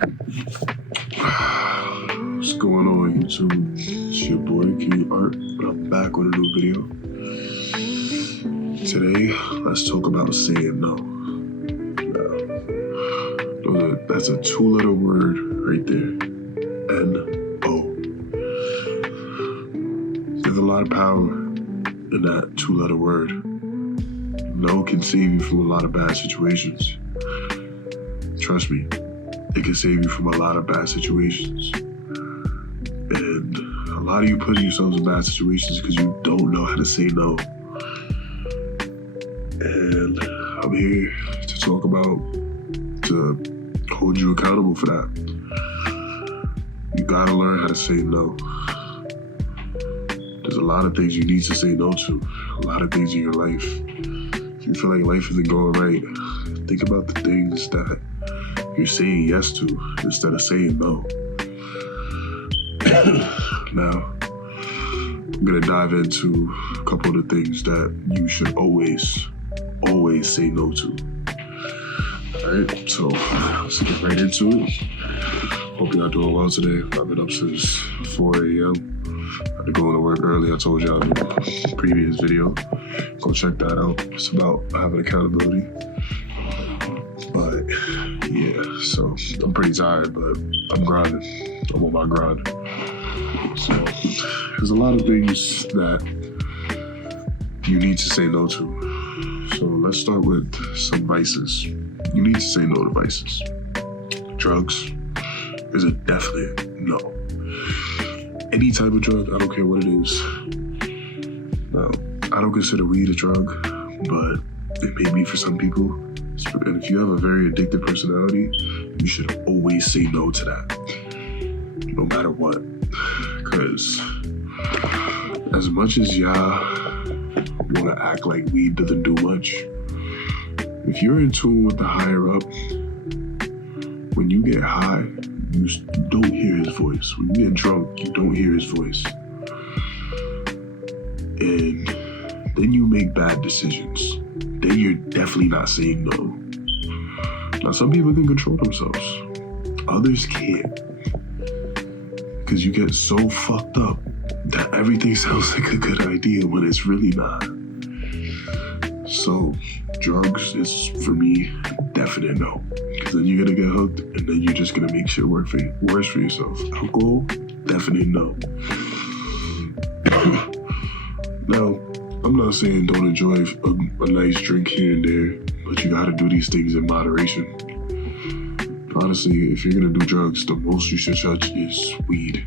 What's going on, YouTube? It's your boy, King Art, and I'm back with a new video. Today, let's talk about saying no. That's a two-letter word right there. N-O. There's a lot of power in that two-letter word. No can save you from a lot of bad situations. Trust me. It can save you from a lot of bad situations. And a lot of you put yourselves in bad situations because you don't know how to say no. And I'm here to talk about, to hold you accountable for that. You gotta learn how to say no. There's a lot of things you need to say no to. A lot of things in your life. If you feel like life isn't going right, think about the things that you're saying yes to instead of saying no. Now, I'm gonna dive into a couple of the things that you should always say no to. Alright, so let's get right into it. Hope y'all doing well today. I've been up since 4 a.m. I had to go to work early. I told y'all in the previous video. Go check that out. It's about having accountability. But yeah, so I'm pretty tired, but I'm grinding. I'm on my grind. So there's a lot of things that you need to say no to. So let's start with some vices. You need to say no to vices. Drugs is a definite no. Any type of drug, I don't care what it is. Now, I don't consider weed a drug, but it may be for some people. And if you have a very addictive personality, you should always say no to that, no matter what. Because as much as y'all want to act like weed doesn't do much, if you're in tune with the higher up, when you get high, you don't hear his voice. When you get drunk, you don't hear his voice. And then you make bad decisions. Then you're definitely not saying no. Now, some people can control themselves. Others can't. Because you get so fucked up that everything sounds like a good idea when it's really not. So, drugs is, for me, definite no. Because then you're going to get hooked, and then you're just going to make shit worse for yourself. Alcohol, definite no. Now, I'm not saying don't enjoy a nice drink here and there, but you gotta do these things in moderation. Honestly, if you're gonna do drugs, the most you should touch is weed.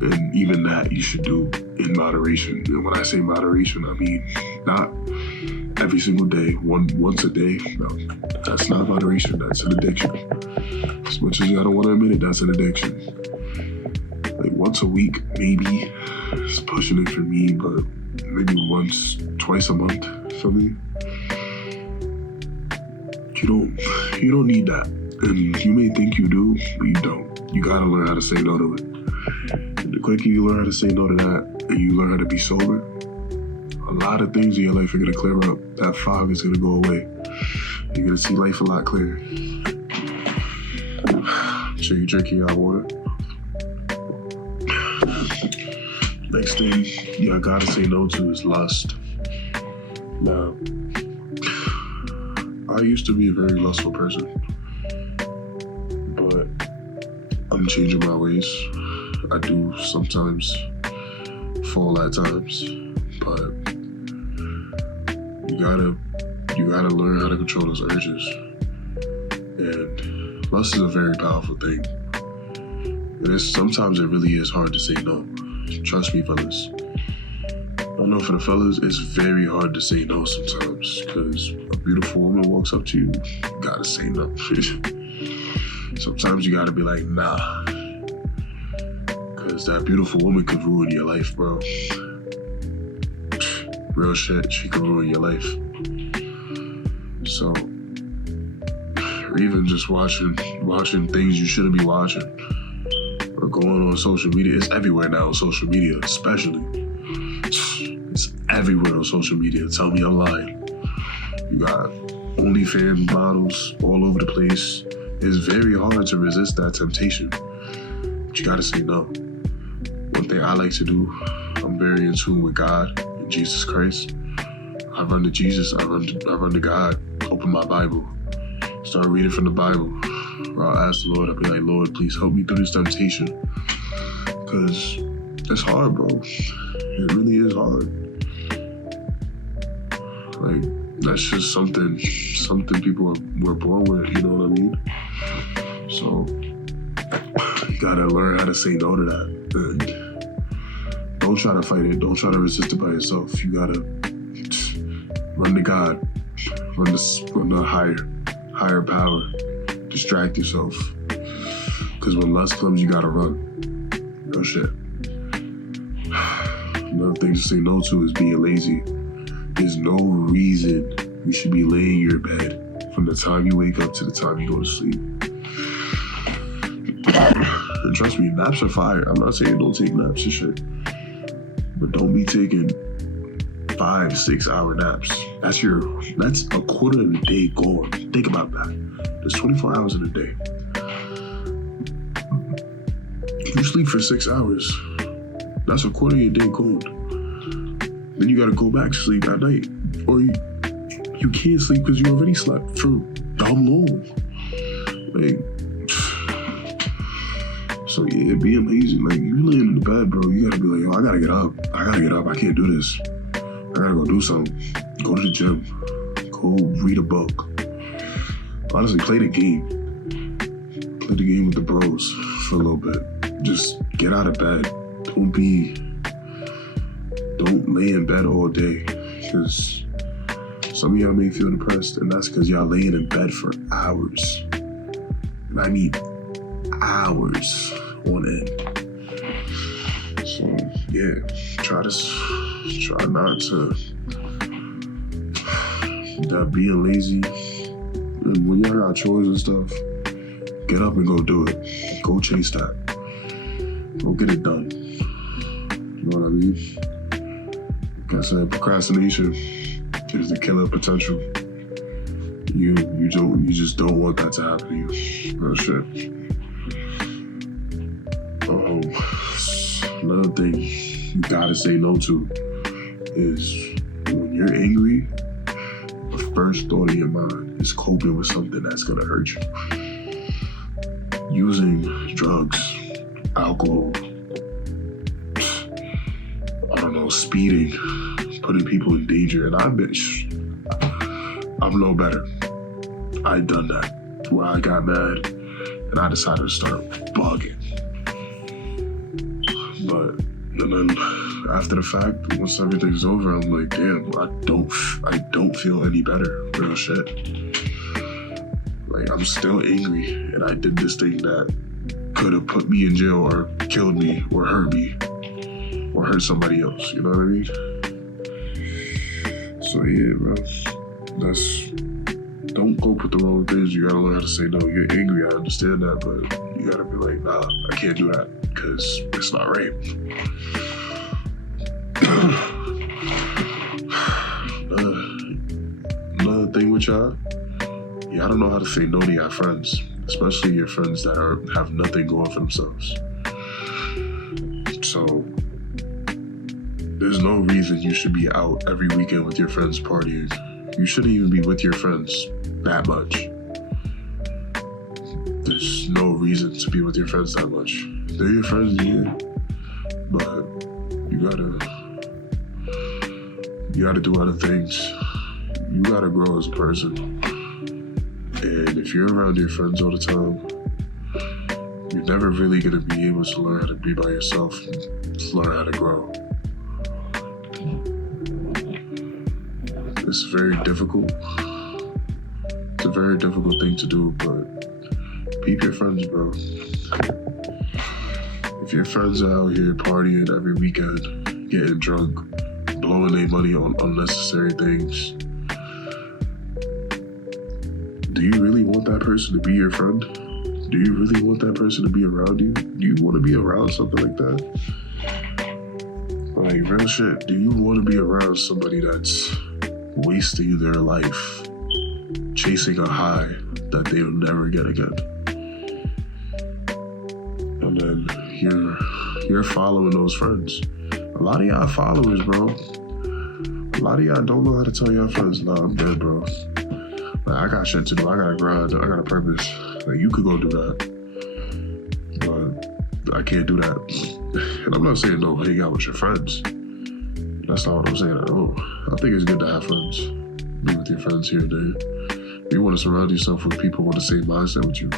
And even that you should do in moderation. And when I say moderation, I mean not every single day, once a day. No, that's not moderation, that's an addiction. As much as I don't wanna admit it, that's an addiction. Like once a week, maybe. It's pushing it for me, but maybe twice a month for me. You don't need that. And you may think you do, but you don't. You gotta learn how to say no to it. And the quicker you learn how to say no to that, and you learn how to be sober, a lot of things in your life are gonna clear up. That fog is gonna go away. You're gonna see life a lot clearer. Make sure you're drinking your water. Next thing you gotta say no to is lust. Now, I used to be a very lustful person, but I'm changing my ways. I do sometimes fall at times, but you gotta learn how to control those urges. And lust is a very powerful thing. And sometimes it really is hard to say no. Trust me, fellas. I know for the fellas, it's very hard to say no sometimes because a beautiful woman walks up to you, you gotta say no. Sometimes you gotta be like, nah. Because that beautiful woman could ruin your life, bro. Real shit, she could ruin your life. So, or even just watching things you shouldn't be watching. Or going on social media. It's everywhere now on social media, especially. It's everywhere on social media. Tell me I'm lying. You got OnlyFans models all over the place. It's very hard to resist that temptation. But you gotta say no. One thing I like to do, I'm very in tune with God and Jesus Christ. I run to Jesus, I run to God, open my Bible, start reading from the Bible. Or I'll ask the Lord, I'll be like, Lord, please help me through this temptation. Because it's hard, bro. It really is hard. Like, that's just something people were born with, you know what I mean? So, you gotta learn how to say no to that. And don't try to fight it. Don't try to resist it by yourself. You gotta run to God. Run to higher power. Distract yourself. Because when lust comes, you gotta run. Real shit. Another thing to say no to is being lazy. There's no reason you should be laying in your bed from the time you wake up to the time you go to sleep. And trust me, naps are fire. I'm not saying don't take naps and shit. But don't be taking 5-6 hour naps. That's a quarter of the day gone. Think about that. There's 24 hours in a day. If you sleep for 6 hours, that's a quarter of your day gone. Then you gotta go back to sleep at night. Or you can't sleep because you already slept for dumb long. Like, so yeah, being lazy, like you laying in the bed, bro, you gotta be like, yo, I gotta get up. I can't do this. I gotta go do something. Go to the gym. Go read a book. Honestly, play the game. Play the game with the bros for a little bit. Just get out of bed. Don't lay in bed all day, because some of y'all may feel depressed, and that's because y'all laying in bed for hours. And I mean hours on end. So yeah, try not to that being lazy. And when y'all got chores and stuff, get up and go do it. Go chase that. Go get it done. You know what I mean? Like I said, procrastination is the killer potential. You just don't want that to happen to you. Real shit. Another thing you gotta say no to is when you're angry, the first thought in your mind is coping with something that's gonna hurt you. Using drugs, alcohol, I don't know, speeding, putting people in danger. And I'm no better. I done that where I got mad and I decided to start bugging. But and then after the fact, once everything's over, I'm like, damn, I don't feel any better. Real shit. Like, I'm still angry, and I did this thing that could have put me in jail or killed me or hurt me or hurt somebody else. You know what I mean? So yeah, bro. Don't go with the wrong things. You gotta learn how to say no. You're angry, I understand that, but you gotta be like, nah, I can't do that because it's not right. Another thing with y'all, I don't know how to say no to your friends, especially your friends that have nothing going for themselves. So there's no reason you should be out every weekend with your friends partying. You shouldn't even be with your friends that much. There's no reason to be with your friends that much. They're your friends, yeah, but you gotta do other things. You gotta grow as a person. And if you're around your friends all the time, you're never really gonna be able to learn how to be by yourself, to learn how to grow. It's very difficult. It's a very difficult thing to do, but keep your friends, bro. If your friends are out here partying every weekend, getting drunk, blowing their money on unnecessary things, do you really want that person to be your friend? Do you really want that person to be around you? Do you want to be around something like that? Like, real shit, do you want to be around somebody that's wasting their life chasing a high that they'll never get again? you're following those friends. A lot of y'all followers, bro. A lot of y'all don't know how to tell y'all friends, nah, I'm dead, bro. Like, I got shit to do. I got a grind. I got a purpose. Like, you could go do that. But I can't do that. And I'm not saying don't hang out with your friends. That's not what I'm saying at all. I think it's good to have friends. Be with your friends here and there. You want to surround yourself with people with the same mindset with you.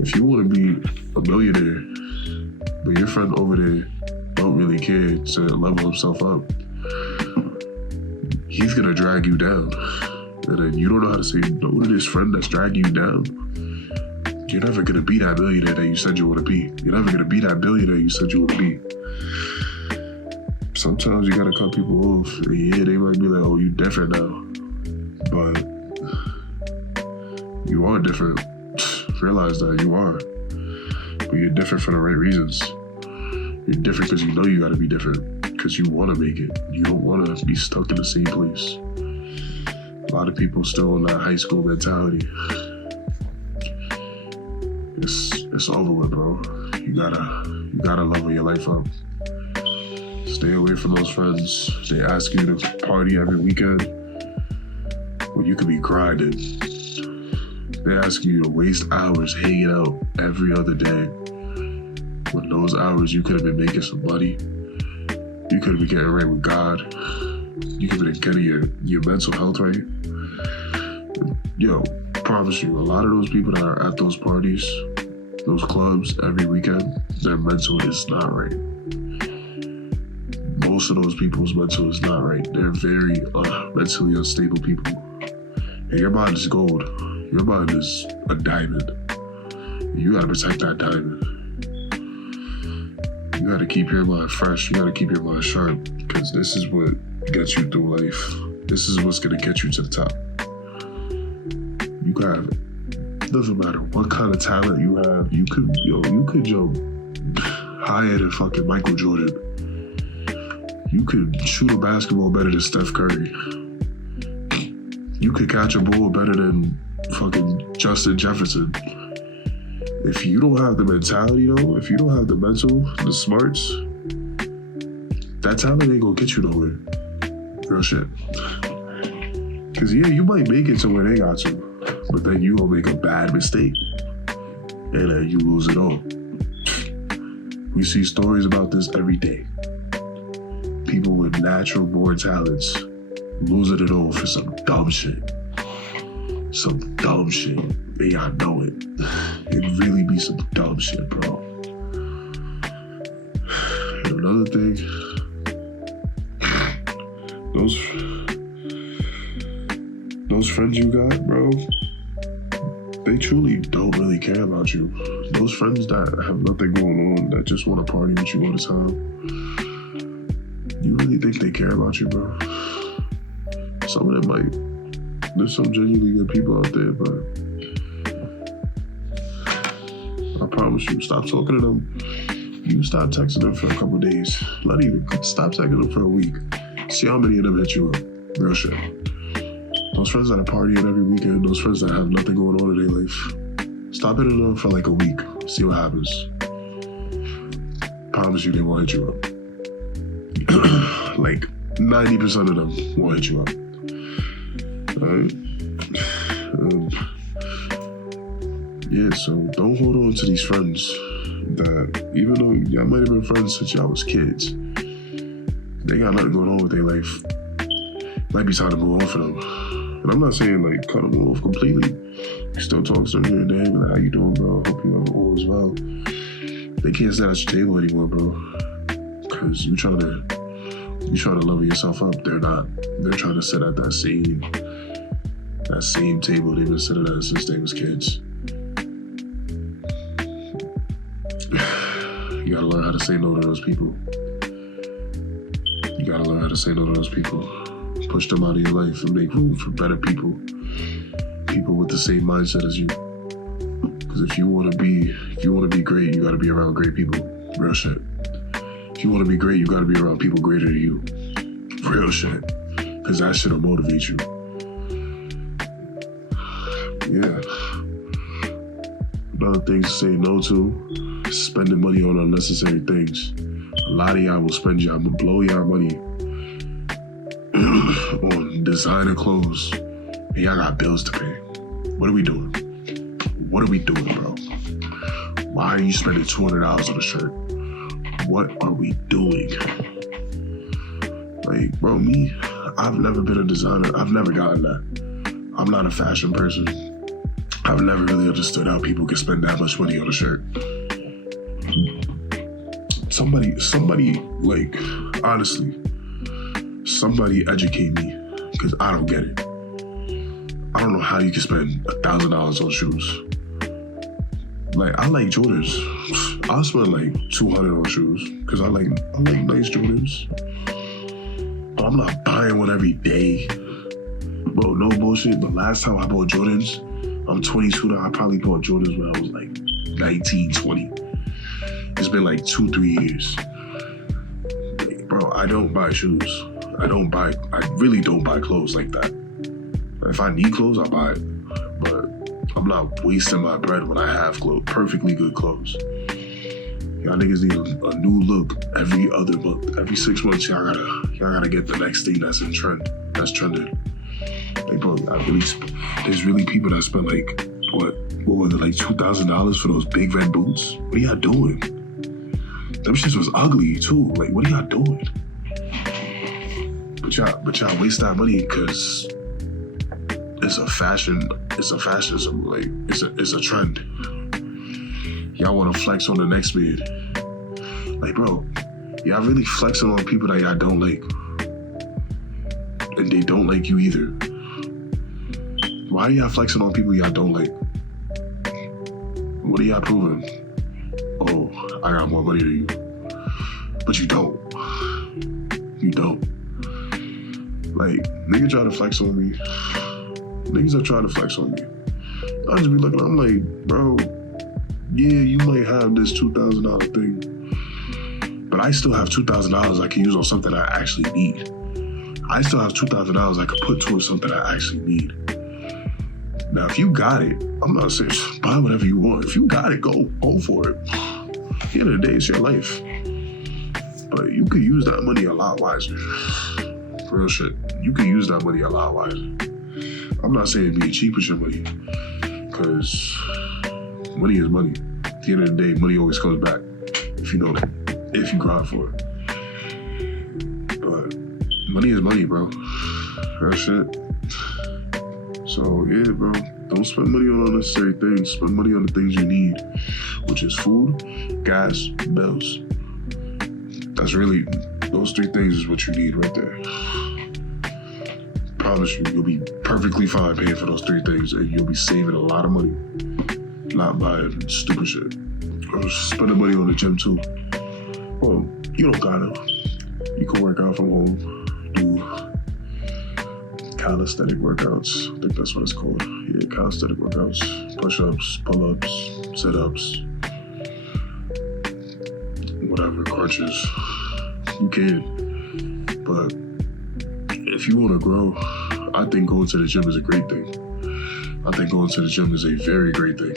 If you want to be a millionaire, but your friend over there don't really care to level himself up, he's going to drag you down. And then you don't know how to say no to this friend that's dragging you down. You're never going to be that millionaire that you said you want to be. You're never going to be that billionaire you said you want to be. Sometimes you got to cut people off. And yeah, they might be like, oh, you different now. But you are different. Realize that you are. But you're different for the right reasons. You're different because you know you got to be different. Because you want to make it. You don't want to be stuck in the same place. A lot of people still in that high school mentality. It's over with, bro. You gotta level your life up. Stay away from those friends. They ask you to party every weekend when you could be grinding. They ask you to waste hours hanging out every other day. When those hours you could have been making some money. You could have been getting right with God. You could have been getting your mental health right. Yo, promise you, a lot of those people that are at those parties, those clubs every weekend, their mental is not right. Most of those people's mental is not right. They're very mentally unstable people. And your mind is gold. Your mind is a diamond. You gotta protect that diamond. You gotta keep your mind fresh. You gotta keep your mind sharp. Because this is what gets you through life. This is what's gonna get you to the top. You got it. Doesn't matter what kind of talent you have. You could jump higher than fucking Michael Jordan. You could shoot a basketball better than Steph Curry. You could catch a ball better than fucking Justin Jefferson. If you don't have the mentality though, if you don't have the mental, the smarts, that talent ain't gonna get you nowhere. Real shit. Cause yeah, you might make it to where they got to, but then you gonna make a bad mistake and then you lose it all. We see stories about this every day. People with natural born talents losing it all for some dumb shit. Some dumb shit. And y'all know it. It really be some dumb shit, bro. And another thing, those friends you got, bro, they truly don't really care about you. Those friends that have nothing going on, that just want to party with you all the time, you really think they care about you, bro? Some of them might. There's some genuinely good people out there, but I promise you, stop talking to them. You stop texting them for a couple days. Not even. Stop texting them for a week. See how many of them hit you up. Real shit. Those friends that are partying every weekend, those friends that have nothing going on in their life, stop hitting them for like a week. See what happens. Promise you they won't hit you up. Like 90% of them won't hit you up. Alright? Yeah, so don't hold on to these friends that, even though y'all might have been friends since y'all was kids, they got nothing going on with their life. Might be time to move on for them. And I'm not saying like cut them off completely. You still talk to them here and there, be like, how you doing, bro? Hope you have all as well. They can't sit at your table anymore, bro. Cause you trying to level yourself up. They're not. They're trying to sit at that same table they've been sitting at since they was kids. You gotta learn how to say no to those people. You gotta learn how to say no to those people. Push them out of your life and make room for better people. People with the same mindset as you. Because if you wanna be great, you gotta be around great people. Real shit. If you wanna be great, you gotta be around people greater than you. Real shit. Because that shit'll motivate you. Yeah. Another thing to say no to. spending money on unnecessary things. A lot of y'all will spend y'all, blow y'all money on designer clothes. And y'all got bills to pay. What are we doing? What are we doing, bro? Why are you spending $200 on a shirt? What are we doing? Like, bro, me, I've never been a designer. I've never gotten that. I'm not a fashion person. I've never really understood how people can spend that much money on a shirt. Somebody, like, honestly, somebody educate me, because I don't get it. I don't know how you can spend $1,000 on shoes. Like, I like Jordans. I'll spend like $200 on shoes, because I like nice Jordans. But I'm not buying one every day. Bro, no bullshit. The last time I bought Jordans, I'm 22 now. I probably bought Jordans when I was like 19, 20. It's been like 2-3 years. Like, bro, I don't buy shoes. I really don't buy clothes like that. If I need clothes, I buy it. But I'm not wasting my bread when I have clothes, perfectly good clothes. Y'all niggas need a new look every other month. Every 6 months, y'all gotta get the next thing that's in trend. That's trending. Like, bro, there's really people that spend like, what was it, like $2,000 for those big red boots? What are y'all doing? Them shits was ugly too. Like, what are y'all doing? But y'all waste that money because it's a fashion. It's a trend. Y'all want to flex on the next man. Like, bro, y'all really flexing on people that y'all don't like. And they don't like you either. Why are y'all flexing on people y'all don't like? What are y'all proving? Oh, I got more money than you. But you don't. You don't. Like, niggas try to flex on me. Niggas are trying to flex on me. I just be looking, I'm like, bro, yeah, you might have this $2,000 thing, but I still have $2,000 I can use on something I actually need. I still have $2,000 I could put towards something I actually need. Now, if you got it, I'm not saying buy whatever you want. If you got it, go for it. At the end of the day, it's your life. But you could use that money a lot wiser. Real shit. You could use that money a lot wiser. I'm not saying be cheap with your money, because money is money. At the end of the day, money always comes back if you know that, if you grind for it. But money is money, bro. Real shit. So yeah, bro, don't spend money on unnecessary things. Spend money on the things you need, which is food, gas, bills. That's really, those 3 things is what you need right there. Promise you, you'll be perfectly fine paying for those 3 things, and you'll be saving a lot of money, not buying stupid shit. Or spending money on the gym too. Well, you don't gotta. You can work out from home, do calisthenic workouts. I think that's what it's called. Yeah, calisthenic workouts, push-ups, pull-ups, sit-ups, whatever, crunches. You can. But if you want to grow, I think going to the gym is a great thing. I think going to the gym is a very great thing.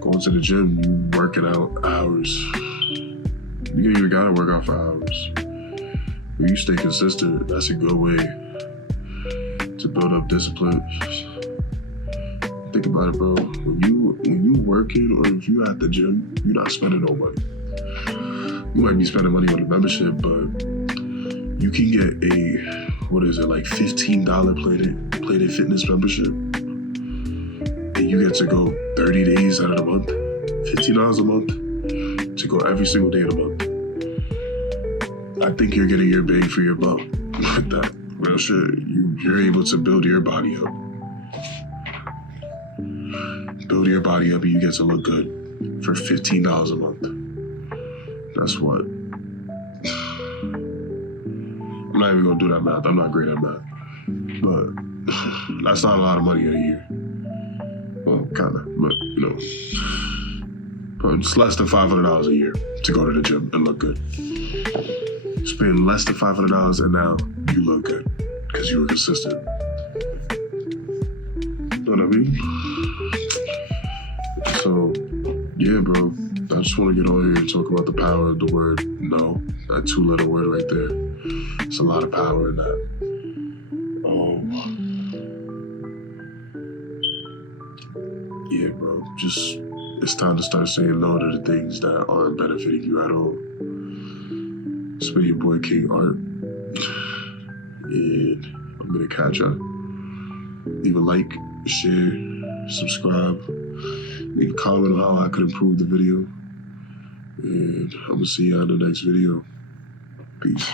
Going to the gym, you working out hours. You ain't even gotta work out for hours. When you stay consistent, that's a good way to build up discipline. Think about it, bro. When you working, or if you at the gym, you're not spending no money. You might be spending money on the membership, but you can get a, like $15 Planet Fitness membership, and you get to go 30 days out of the month, $15 a month, to go every single day of the month. I think you're getting your bang for your buck with that. Real shit. You're able to build your body up. Build your body up, and you get to look good for $15 a month. That's what. I'm not even gonna do that math. I'm not great at math. But that's not a lot of money in a year. Well, kinda, but you know. But it's less than $500 a year to go to the gym and look good. Spend less than $500 and now you look good because you were consistent. You know what I mean? So, yeah, bro. I just want to get on here and talk about the power of the word no. That 2-letter word right there. It's a lot of power in that. Yeah, bro. Just, it's time to start saying no to the things that aren't benefiting you at all. It's been your boy King Art. And I'm going to catch up. Leave a like, share, subscribe. Leave a comment on how I could improve the video. And I'm going to see you on the next video. Peace.